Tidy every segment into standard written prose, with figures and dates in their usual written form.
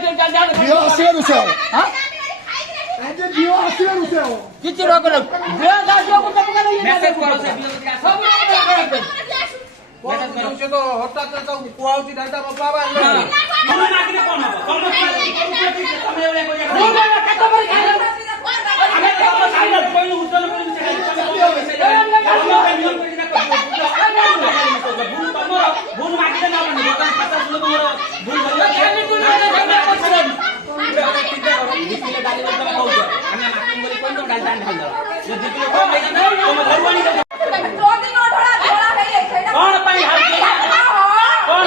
Dia asal usah. Aja dia asal usah. Kici ro karo. Dia da jo ko to kalo ye. Message করো সে বিয়ে করে আসো Kau tu tu hotak tu tahu kuau ti dah tak apa apa. তুমি না কিনে কোন হবে কোন তুমি এলে কই যাবে Bukan kata bari kalo. আমি তো সাইড কইলো উত্তর করে দিতে খালি ভুল মাগিতে না মানে দোকান কথা শুনে তোমার ভুল ধরলে Kali tu na na করছিলেন। চিন্তা করো দিলে দাঁড়িয়ে তুমি কইছো আমি মাকিং বলি কোন তো ডাল ডাল ঢাল যদি তুমি কম হই যাবে তোমার ঘরবানি কোন পানি হাল কোন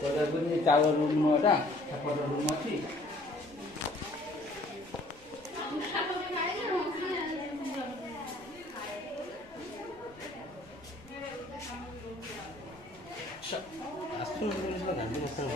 Pada bunyi cara rumah dah, pada rumah sih. Asal rumah ni kan dia asal.